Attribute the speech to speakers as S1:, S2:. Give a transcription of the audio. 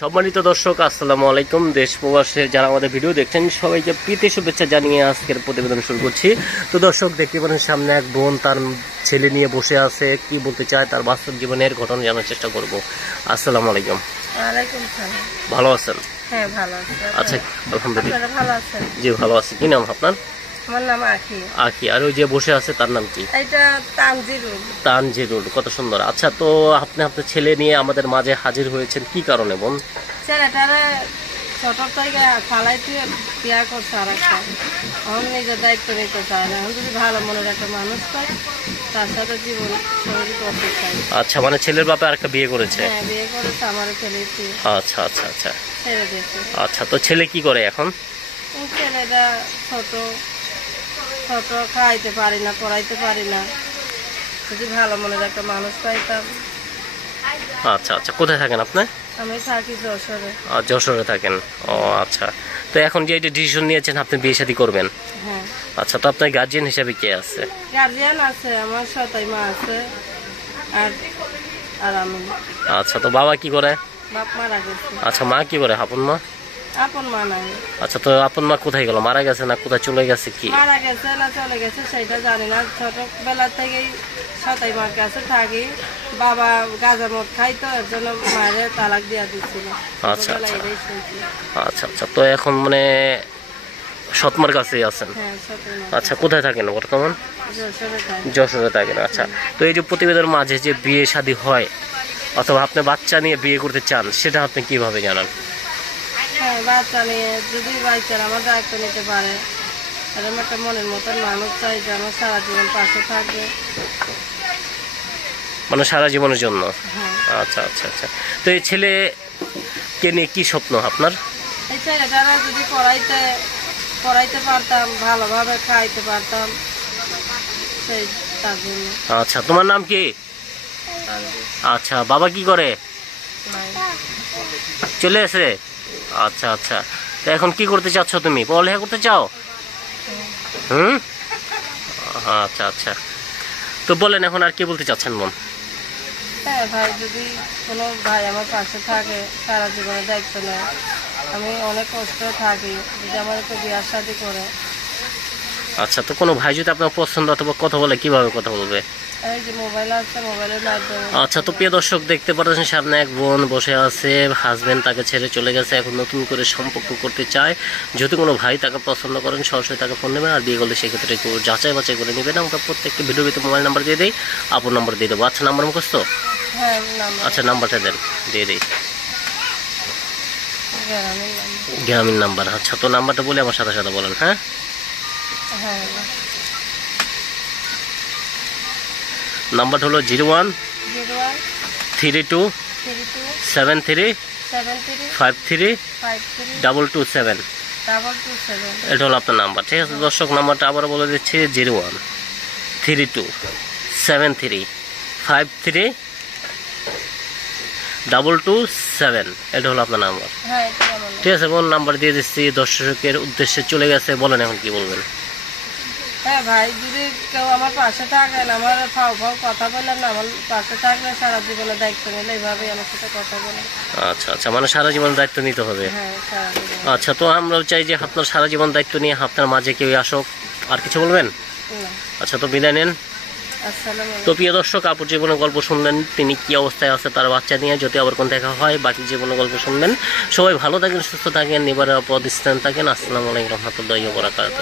S1: সম্মানিত দর্শক আসসালামু আলাইকুম। দেশ প্রবাসের যারা আমাদের ভিডিও দেখছেন সবাইকে প্রীতি শুভেচ্ছা জানিয়ে আজকের প্রতিবেদন শুরু করছি। তো দর্শক দেখতে পারেন সামনে এক বোন তার ছেলে নিয়ে বসে আছে। কি বলতে চায় তার বাস্তব জীবনের ঘটনা জানার চেষ্টা করব। আসসালামু আলাইকুম। ভালো আছেন?
S2: হ্যাঁ ভালো আছি।
S1: আচ্ছা আলহামদুলিল্লাহ।
S2: ভালো আছেন?
S1: জি ভালো আছি। কি নাম আপনার?
S2: আমার নাম আখি।
S1: আকি আর ওই যে বসে আছে তার নাম কি?
S2: এইটা তানজিরুল
S1: তানজিরুল কত সুন্দর। আচ্ছা তো আপনি আপনার ছেলে নিয়ে আমাদের মাঝে হাজির হয়েছেন কি কারণে বোন?
S2: ছেলেটারে ছোট থেকে ফালাইতে বিয়া করছে আর একটা এখন নিজের দায়িত্ব নিতে চায় না। এখন যদি ভালো মনের একটা মানুষ পাই তার সাথে জীবন সঙ্গী করতে চাই
S1: আচ্ছা মানে ছেলের বাপে আর একটা বিয়ে করেছে?
S2: হ্যাঁ বিয়ে করেছে আমার ছেলেটি
S1: আচ্ছা আচ্ছা আচ্ছা।
S2: ছেড়ে দিয়েছে।
S1: আচ্ছা তো ছেলে কি করে এখন?
S2: ছেলেটা ছোট ছোট খাইতে পারি না পড়াইতে পারি না। যদি ভালো মনের একটা মানুষ পাইতাম।
S1: আচ্ছা আচ্ছা। কোথায় থাকেন আপনি?
S2: আমি থাকি যশোরে।
S1: যশোরে থাকেন। ও আচ্ছা। তো এখন যে এটা ডিসিশন নিয়েছেন আপনি বিয়ে শাদী করবেন?
S2: হ্যাঁ।
S1: আচ্ছা তো আপনার গার্জিয়ান হিসাবে কে আছে?
S2: গার্জিয়ান আছে আমার সতাই মা আছে আর আর আমি।
S1: আচ্ছা তো বাবা কি করে?
S2: বাপ মারা গেছে।
S1: আচ্ছা মা কি করে? আপন মা?
S2: আপন মা নাই।
S1: আচ্ছা তো আপন মা কোথায় গেল? মারা গেছে না কোথায় চলে গেছে কি?
S2: মারা গেছে না চলে গেছে সেটা জানি না। ছোটবেলা থেকেই সতাই মার কাছে থাকি। বাবা গাঁজা মদ খাইতো এর জন্য মায়ের তালাক দিয়া দিচ্ছিল
S1: আচ্ছা, আচ্ছা। আচ্ছা আচ্ছা। তো এখন মানে সৎমার কাছেই আছেন?
S2: হ্যাঁ
S1: আচ্ছা কোথায় থাকেন বর্তমান?
S2: যশোরে
S1: থাকেন আচ্ছা। তো এই যে প্রতিবেদনের মাঝে যে বিয়ে শাদী হয় অথবা আপনি বাচ্চা নিয়ে বিয়ে করতে চান সেটা আপনি কীভাবে জানান?
S2: হ্যাঁ বাচ্চা নিয়ে যদি বাচ্চারা আমার দায়িত্ব নিতে পারে। এরকম একটা মনের মতন মানুষ চাই যে আমার সারা জীবন পাশে থাকবে।
S1: মানে সারা জীবনের জন্য?
S2: হ্যাঁ।
S1: আচ্ছা আচ্ছা আচ্ছা। তো এই ছেলে কে নিয়ে কি স্বপ্ন আপনার?
S2: এই ছেলেটারা যদি পড়াইতে পড়াইতে পারতাম ভালোভাবে খাইতে পারতাম সেই তার জন্য।
S1: আচ্ছা তোমার নাম কি? আচ্ছা বাবা কি করে? চলে এসে আচ্ছা আচ্ছা। তো এখন কি করতে চাচ্ছ তুমি? পড়ালেখা করতে চাও? হুম? আচ্ছা আচ্ছা। তো বলেন এখন আর কি বলতে চাচ্ছেন মন
S2: হ্যাঁ ভাই যদি কোনো ভাই আমার পাশে থাকে সারা দায়িত্ব নেয় আমি অনেক কষ্ট থাকি যদি আমার একটু বিয়ার শাদি করে।
S1: আচ্ছা তো কোনো ভাই যদি আপনার পছন্দ অথবা কথা বলে কীভাবে কথা বলবে? আচ্ছা তো প্রিয় দর্শক দেখতে পাচ্ছেন সামনে এক বোন বসে আছে। হাজবেন্ড তাকে ছেড়ে চলে গেছে এখন নতুন করে সম্পর্ক করতে চায়। যদি কোনো ভাই তাকে পছন্দ করেন সরাসরি তাকে ফোন নেবেন আর বিয়ে করলে সেক্ষেত্রে একটু যাচাই বাছাই করে নেবেন। আমরা প্রত্যেককে ভিডিও ভিতরে মোবাইল নাম্বার দিয়ে দিই আপন নাম্বার দিয়ে দেবো। আচ্ছা নাম্বার মুখস্ত
S2: হ্যাঁ
S1: আচ্ছা নাম্বারটা দেন দিয়ে দিই। গ্রামীণ নাম্বার আচ্ছা তো নাম্বারটা বলে আমার সাথে সাথে বলেন হ্যাঁ?
S2: হ্যাঁ
S1: নাম্বারটা হলো zero one three two seven three five three double two seven. এটা হলো আপনার নাম্বার ঠিক আছে? দর্শক নাম্বারটা আবার বলে দিচ্ছি zero one three two seven three five three double two seven. এটা হলো আপনার নাম্বার।
S2: হ্যাঁ।
S1: ঠিক আছে বোন নাম্বার দিয়ে দিচ্ছি। দর্শকের উদ্দেশ্যে চলে গেছে। বলেন এখন কি বলবেন?
S2: হ্যাঁ ভাই যদি কেউ আমার পাশে থাকেন আমার ফাও ফাও কথা বলেন না আমার পাশে থাকলে সারা জীবনে দায়িত্ব নিলে এইভাবেই আমার সাথে কথা বলেন।
S1: আচ্ছা আচ্ছা মানে সারা জীবন দায়িত্ব নিতে হবে।
S2: হ্যাঁ সারা জীবন
S1: আচ্ছা তো আমরাও চাই যে আপনার সারা জীবন দায়িত্ব নিয়ে আপনার মাঝে কেউ আসুক। আর কিছু বলবেন?
S2: না।
S1: আচ্ছা তো বিদায় নেন।
S2: আসসালামু
S1: তো প্রিয় দর্শক আপুর জীবনের গল্প শুনলেন তিনি কি অবস্থায় আছে তার বাচ্চা নিয়ে যদি আবার কোন দেখা হয় বাকি জীবনের গল্প শুনলেন। সবাই ভালো থাকেন সুস্থ থাকেন এবারে পদ স্থান থাকেন। আসসালামু আলাইকুম রহমতুল্লাহ বরাকাত